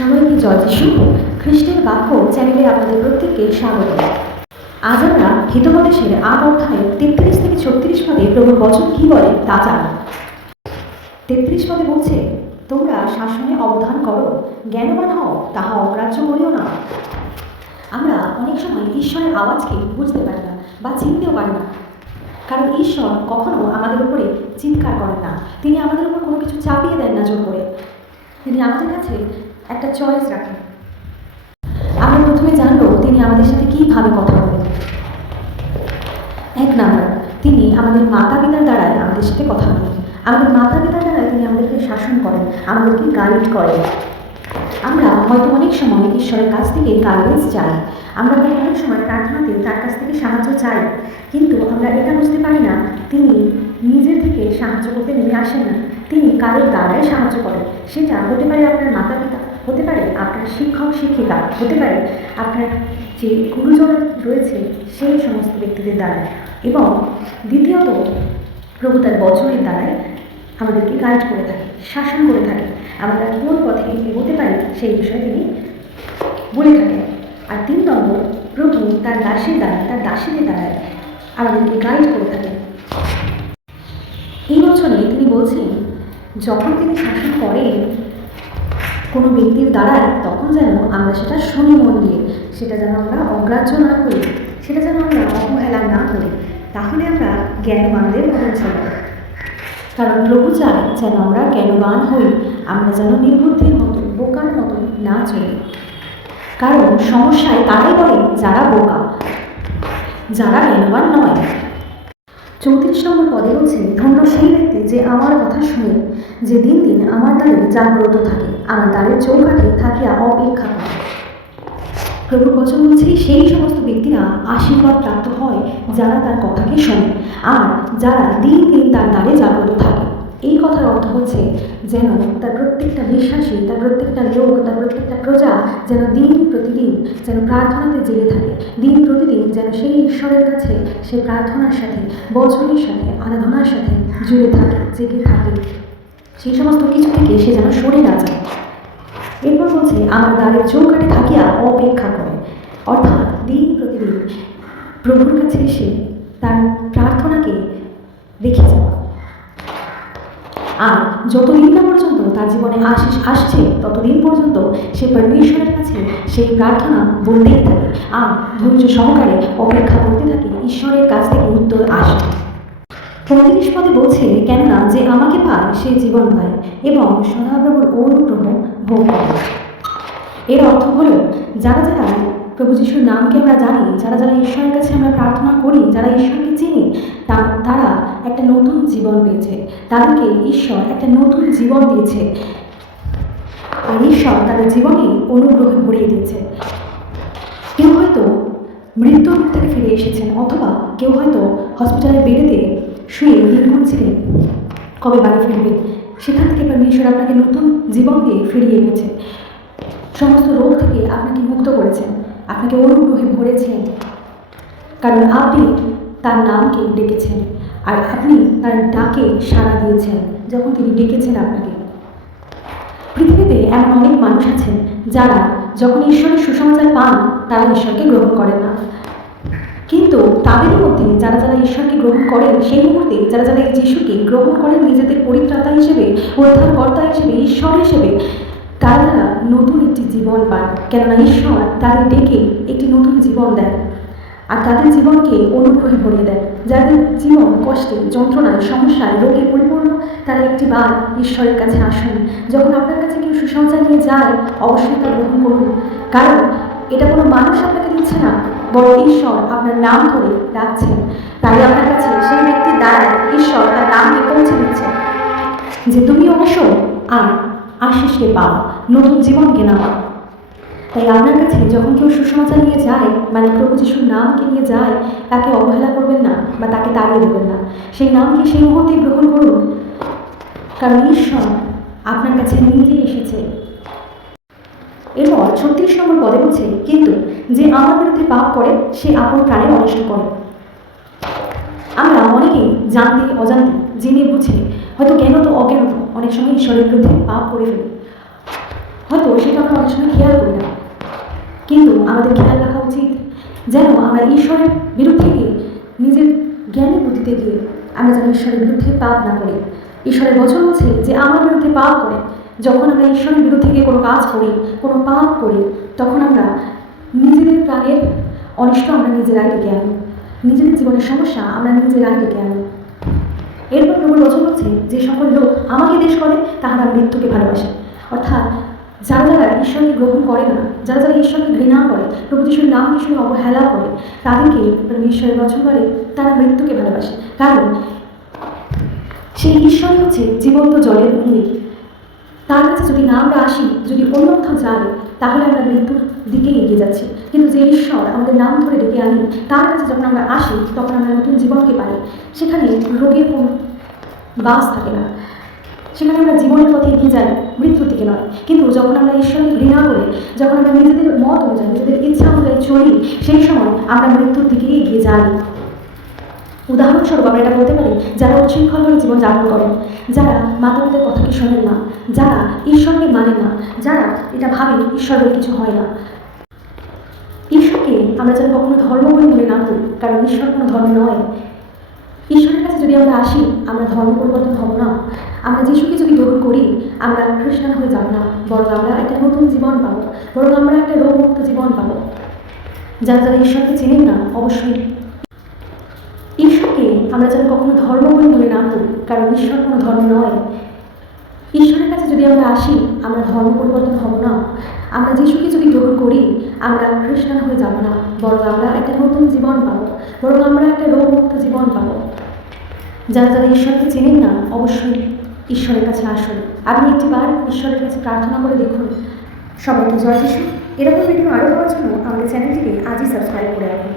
সবাইকে জয় যিশু। খ্রিস্টের বাক্য চ্যানেলে আপনাদের প্রত্যেককে স্বাগত। আজ আমরা হিতোপদেশের ৮ অধ্যায়ে ৩৩ থেকে ৩৬ পদে প্রভুর বচন কি বলে তা জানব। ৩৩ পদে বলছে, তোমরা শাসনে অবধান করো, জ্ঞানবান হও, তাহা অগ্রাহ্য করিও না। আমরা অনেক সময় ঈশ্বরের আওয়াজকে বুঝতে পারি না বা চিনতেও পারি না, কারণ ঈশ্বর কখনো আমাদের উপরে চিৎকার করেন না। তিনি আমাদের উপর কোনো কিছু চাপিয়ে দেন না জোর করে। তিনি আমাদের কাছে একটা চয়েস রাখেন। আমরা প্রথমে জানবো তিনি আমাদের সাথে কীভাবে কথা বলেন। ১ নাম্বার, তিনি আমাদের মাতা পিতার দ্বারাই আমাদের সাথে কথা বলেন। আমাদের মাতা পিতার দ্বারাই তিনি আমাদেরকে শাসন করেন, আমাদেরকে গাইড করেন। আমরা হয়তো অনেক সময় ঈশ্বরের কাছ থেকে গাইডেন্স চাই, আমরা হয়তো অনেক সময় প্রার্থনাতে তার কাছ থেকে সাহায্য চাই, কিন্তু আমরা এটা বুঝতে পারি না তিনি নিজের থেকে সাহায্য করতে নেমে আসেন না, তিনি কারোর দ্বারাই সাহায্য করেন। সেটা হতে পারে আপনার মাতা পিতা, হতে পারে আপনার শিক্ষক শিক্ষিকা, হতে পারে আপনার যে গুরুজন রয়েছে সেই সমস্ত ব্যক্তিদের দ্বারাই। এবং দ্বিতীয়ত, প্রভু তার বচনের দ্বারাই আমাদেরকে গাইড করে থাকে, শাসন করে থাকে। আমরা কোন পথে এগোতে পারি সেই বিষয়ে তিনি বলে থাকেন। আর ৩ নম্বর, প্রভু তার দাসের দ্বারা, তার দাসীদের দ্বারাই আমাদেরকে গাইড করে থাকেন। এই বছরে তিনি বলছেন, যখন তিনি শাসন করেন কোনো ব্যক্তির দ্বারাই, তখন যেন আমরা সেটা শুনি মন দিয়ে, সেটা যেন আমরা অগ্রাহ্য না করি, সেটা যেন আমরা অবহেলা না করি, তাহলে আমরা জ্ঞানবানদের মতন চলব। কারণ প্রভু চায় যেন আমরা জ্ঞানবান হই, আমরা যেন নির্বুদ্ধির মতো, বোকার মতো না চলি। কারণ সমস্যায় তারাই পড়ে যারা বোকা, যারা জ্ঞানবান নয়। ৩৪ নম্বর পদে বলছে, ধন্য সেই ব্যক্তি যে আমার কথা শুনে, যে দিন দিন আমার দ্বারে জাগ্রত থাকে, আমার দ্বারের চৌকাঠে থাকিয়া অপেক্ষা করে। প্রভুর বচন বলছে, সেই সমস্ত ব্যক্তিরা আশীর্বাদ প্রাপ্ত হয় যারা তার কথাকে শোনে আর যারা দিন দিন তার দ্বারে জাগ্রত থাকে। এই কথার অর্থ হচ্ছে যেন তার প্রত্যেকটা বিশ্বাসী, তার প্রত্যেকটা লোক, তার প্রত্যেকটা প্রজা যেন দিন প্রতিদিন যেন প্রার্থনাতে জেগে থাকে, দিন প্রতিদিন যেন সেই ঈশ্বরের কাছে সে প্রার্থনার সাথে, বচনের সাথে, আরাধনার সাথে জুড়ে থাকে, জেগে থাকে। সেই সমস্ত কিছু থেকে সে যেন সরে না যায়। এরপর বলছে, আমার দ্বারের চৌকাঠে থাকিয়া অপেক্ষা করে, অর্থাৎ দিন প্রতিদিন প্রভুর কাছে এসে তার প্রার্থনাকে রেখে যাওয়া। আর যতদিন না পর্যন্ত তার জীবনে আশিস আসছে, ততদিন পর্যন্ত সে পরমেশ্বরের কাছে সেই প্রার্থনা বলতেই থাকে আর ধৈর্য সহকারে অপেক্ষা করতে থাকে ঈশ্বরের কাছ থেকে উত্তর আসে। ৩৫ পদে বলছে, কেননা যে আমাকে পায় সে জীবন পায় এবং সদাপ্রভুর অনুগ্রহ ভোগ করে। এর অর্থ হলো, যারা যারা প্রভু যিশুর নামকে আমরা জানি, যারা যারা ঈশ্বরের কাছে আমরা প্রার্থনা করি, যারা ঈশ্বরকে চিনি, তারা একটা নতুন জীবন পেয়েছে, তাদেরকে ঈশ্বর একটা নতুন জীবন দিয়েছে আর ঈশ্বর তাদের জীবনে অনুগ্রহ ভরিয়ে দিয়েছে। কেউ হয়তো মৃত্যুর থেকে ফিরে এসেছেন, অথবা কেউ হয়তো হসপিটালের বেডেতে শুয়ে দিন গুনছিলেন কবে বাড়ি ফিরবে, সেখান থেকে পরমেশ্বর আপনাকে নতুন জীবন দিয়ে ফিরিয়ে এনেছে। সমস্ত রোগ থেকে আপনাকে মুক্ত করেছেন, আপনাকে অনুগ্রহে ভরেছেন, কারণ আপনি তার নামকে ডেকেছেন আর আপনি তার ডাকে সাড়া দিয়েছেন যখন তিনি ডেকেছেন আপনাকে। পৃথিবীতে এমন অনেক মানুষ আছেন যারা যখন ঈশ্বরের সুসমাচার পান তারা ঈশ্বরকে গ্রহণ করেন না, কিন্তু তাদেরই মধ্যে যারা যারা ঈশ্বরকে গ্রহণ করেন, সেই মুহূর্তে যারা যারা যিশুকে গ্রহণ করেন নিজেদের পরিত্রাতা হিসেবে, উদ্ধারকর্তা হিসেবে, ঈশ্বর হিসেবে, তারা নতুন একটি জীবন পান। কেননা ঈশ্বর তাদের ডেকে একটি নতুন জীবন দেন আর তাদের জীবনকে অনুগ্রহে ভরিয়ে দেন। যাদের জীবন কষ্টে, যন্ত্রণায়, সমস্যায়, রোগে পরিপূর্ণ, তারা একটি বার ঈশ্বরের কাছে আসুন। যখন আপনার কাছে কেউ সুসমাচার নিয়ে যায়, অবশ্যই তা গ্রহণ করুন, কারণ এটা কোনো মানুষ আপনাকে দিচ্ছে না, বরং ঈশ্বর আপনার নাম ধরে ডাকছেন। তাই আপনার কাছে সেই ব্যক্তির দ্বারা ঈশ্বর তার নামকে পৌঁছে দিচ্ছে যে তুমিও আসো আর আশিসকে পাও, নতুন জীবনকে নাও। তাই আপনার কাছে যখন কেউ সুসমাচার নিয়ে যায়, মানে প্রভু যিশুর নামকে নিয়ে যায়, তাকে অবহেলা করবেন না বা তাকে তাড়িয়ে দেবেন না। সেই নামকে সেই মুহূর্তে গ্রহণ করুন, কারণ ঈশ্বর আপনার কাছে নিজেই এসেছে। এরপর ৩৬ নম্বর পদে বলছে, কিন্তু যে আমার বিরুদ্ধে পাপ করে সে আপন প্রাণের অনিষ্ট করে। আমরা অনেকেই জানতে অজান্তে, জেনে বুঝে, হয়তো জ্ঞানত অজ্ঞানত অনেক সময় ঈশ্বরের বিরুদ্ধে পাপ করে ফেলি। হয়তো সেটা আমরা অনেক সময় খেয়াল করি না, কিন্তু আমাদের খেয়াল রাখা উচিত যেন আমরা ঈশ্বরের বিরুদ্ধে গিয়ে নিজের জ্ঞানে বুদ্ধিতে গিয়ে আমরা যেন ঈশ্বরের বিরুদ্ধে পাপ না করি। ঈশ্বরের বচন বলছে যে আমার বিরুদ্ধে পাপ করে, যখন আমরা ঈশ্বরের বিরুদ্ধে গিয়ে কোনো কাজ করি, কোনো পাপ করি, তখন আমরা নিজেদের প্রাণের অনিষ্ট আমরা নিজেরাই ডেকে আনি, নিজেদের জীবনের সমস্যা আমরা নিজেরাই ডেকে আনি। এরপর প্রভুর বচন বলছে যে সকল লোক আমাকে দেশ করে তাহারা মৃত্যুকে ভালোবাসে। অর্থাৎ যারা যারা ঈশ্বরকে গ্রহণ করে না, যারা যারা ঈশ্বরকে ঘৃণা করে, প্রভু যিশুর নাম যিশুর অবহেলা করে, তাদেরকে ঈশ্বরের বচন করে তারা মৃত্যুকে ভালোবাসে। কারণ সেই ঈশ্বরই হচ্ছে জীবন্ত জলের মূল। তার কাছে যদি না আমরা আসি, যদি অন্য কোথাও যাই, তাহলে আমরা মৃত্যুর দিকেই এগিয়ে যাচ্ছি। কিন্তু যে ঈশ্বর আমাদের নাম ধরে ডেকে আনি, তার কাছে যখন আমরা আসি, তখন আমরা নতুন জীবনকে পাই। সেখানে রোগের কোনো বাস থাকে না, সেখানে আমরা জীবনের পথে এগিয়ে যাই, মৃত্যুর দিকে নয়। কিন্তু যখন আমরা ঈশ্বরকে ঘৃণা করে, যখন আমরা নিজেদের মত অনুযায়ী, নিজেদের ইচ্ছা অনুযায়ী চলি, সেই সময় আমরা মৃত্যুর দিকেই এগিয়ে যাই। উদাহরণস্বরূপ আমরা এটা বলতে পারি, যারা উচ্ছৃঙ্খলভাবে জীবন যাপন করেন, যারা মাতা পিতার কথাকে শোনেন না, যারা ঈশ্বরকে মানেন না, যারা এটা ভাবেন ঈশ্বরের কিছু হয় না। ঈশ্বরকে আমরা যেন কখনো ধর্ম বলে মনে না করি, কারণ ঈশ্বর কোনো ধর্ম নয়। ঈশ্বরের কাছে যদি আমরা আসি, আমরা ধর্ম পরিবর্তন হব না। আমরা যিশুকে যদি গ্রহণ করি, আমরা খ্রিস্টান হয়ে যাব না, বরং আমরা একটা নতুন জীবন পাবো, বরং আমরা একটা রোগমুক্ত জীবন পাবো। যারা যারা ঈশ্বরকে চেনেন না, অবশ্যই ঈশ্বরকে আমরা যেন কখনো ধর্ম বলে মনে না করি, কারণ ঈশ্বর কোনো ধর্ম নয়। ঈশ্বরের কাছে যদি আমরা আসি, আমরা ধর্ম পরিবর্তন হব না। আমরা যিশুকে যদি গ্রহণ করি, আমরা খ্রিস্টান হয়ে যাব না, বরং আমরা একটা নতুন জীবন পাবো, বরং আমরা একটা রোগমুক্ত জীবন পাবো। যারা যারা ঈশ্বরকে চেনেন না, অবশ্যই ঈশ্বরের কাছে আসুন। আপনি একটিবার ঈশ্বরের কাছে প্রার্থনা করে দেখুন। সবাইকে জয় যিশু। এরকম ভিডিও আরও পাওয়ার জন্য আমাদের চ্যানেলটিকে আজই সাবস্ক্রাইব করে রাখুন।